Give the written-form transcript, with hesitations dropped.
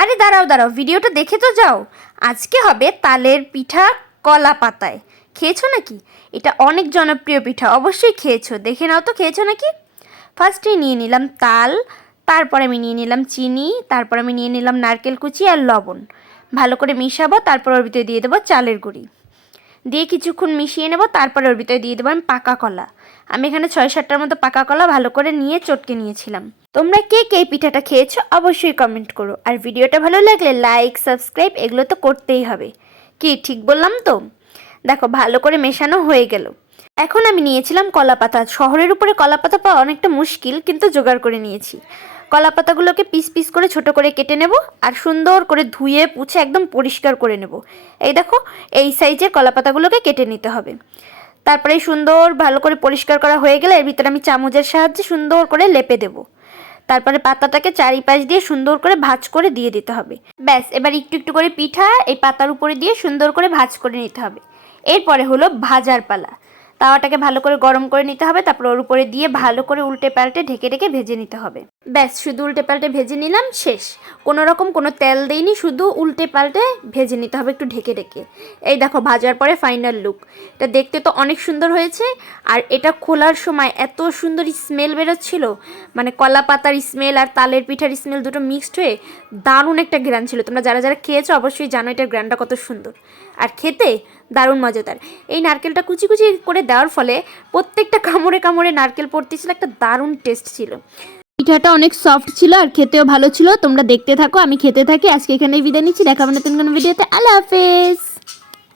আরে দাঁড়াও দাঁড়াও, ভিডিওটা দেখে তো যাও। আজকে হবে তালের পিঠা কলা পাতায়। খেয়েছো নাকি? এটা অনেক জনপ্রিয় পিঠা, অবশ্যই খেয়েছো। দেখে নাও তো খেয়েছো নাকি। ফার্স্টে নিয়ে নিলাম তাল, তারপর আমি নিয়ে নিলাম চিনি, তারপর আমি নিয়ে নিলাম নারকেল কুচি আর লবণ। ভালো করে মিশাবো, তারপর ওর ভিতরে দিয়ে দেবো চালের গুঁড়ি। দিয়ে কিছুক্ষণ মিশিয়ে নেব, তারপরে ওর ভিতরে দিয়ে দেবো আমি পাকা কলা। আমি এখানে 6-7টার মতো পাকা কলা ভালো করে নিয়ে চটকে নিয়েছিলাম। তোমরা কে কে এই পিঠাটা খেয়েছো অবশ্যই কমেন্ট করো। আর ভিডিওটা ভালো লাগলে লাইক সাবস্ক্রাইব এগুলো তো করতেই হবে। কি ঠিক বললাম তো? দেখো ভালো করে মেশানো হয়ে গেল। এখন আমি নিয়েছিলাম কলা পাতা। শহরের উপরে কলা পাতা পাওয়া অনেকটা মুশকিল, কিন্তু জোগাড় করে নিয়েছি। কলা পাতাগুলোকে পিস পিস করে ছোট করে কেটে নেব, আর সুন্দর করে ধুয়ে পুছে একদম পরিষ্কার করে নেব। এই দেখো, এই সাইজের কলা পাতাগুলোকে কেটে নিতে হবে। তারপরে সুন্দর ভালো করে পরিষ্কার করা হয়ে গেলে এর ভিতরে আমি চামচের সাহায্যে সুন্দর করে লেপে দেব। তারপরে পাতাটাকে চারিপাশ দিয়ে সুন্দর করে ভাঁজ করে দিয়ে দিতে হবে। ব্যাস, এবার একটু একটু করে পিঠা এই পাতার উপরে দিয়ে সুন্দর করে ভাঁজ করে নিতে হবে। এরপরে হলো ভাজার পালা। তাওয়াটাকে ভালো করে গরম করে নিতে হবে, তারপর ওর উপরে দিয়ে ভালো করে উল্টে পাল্টে ঢেকে ঢেকে ভেজে নিতে হবে। ব্যাস, শুধু উল্টে পাল্টে ভেজে নিলাম, শেষ। কোনো রকম কোনো তেল দেইনি, শুধু উল্টে পাল্টে ভেজে নিতে হবে একটু ঢেকে ঢেকে। এই দেখো ভাজার পরে ফাইনাল লুক। এটা দেখতে তো অনেক সুন্দর হয়েছে, আর এটা খোলার সময় এত সুন্দর স্মেল বেরোচ্ছিল, মানে কলা পাতার স্মেল আর তালের পিঠার স্মেল দুটো মিক্সড হয়ে দারুণ একটা ঘ্রাণ ছিল। তোমরা যারা যারা খেয়েছো অবশ্যই জানো এটার ঘ্রাণটা কত সুন্দর, আর খেতে দারুণ মজাদার। এই নারকেলটা কুচি কুচি করে দেওয়ার ফলে প্রত্যেকটা কামড়ে কামড়ে নারকেল পড়তেছিল, একটা দারুণ টেস্ট ছিল। পিঠাটা অনেক সফট ছিল আর খেতেও ভালো ছিল। তোমরা দেখতে থাকো, আমি খেতে থাকি। আজকে এখানেই বিদায় নিচ্ছি, দেখা হবে নতুন কোনো ভিডিওতে। আল্লাহ হাফেজ।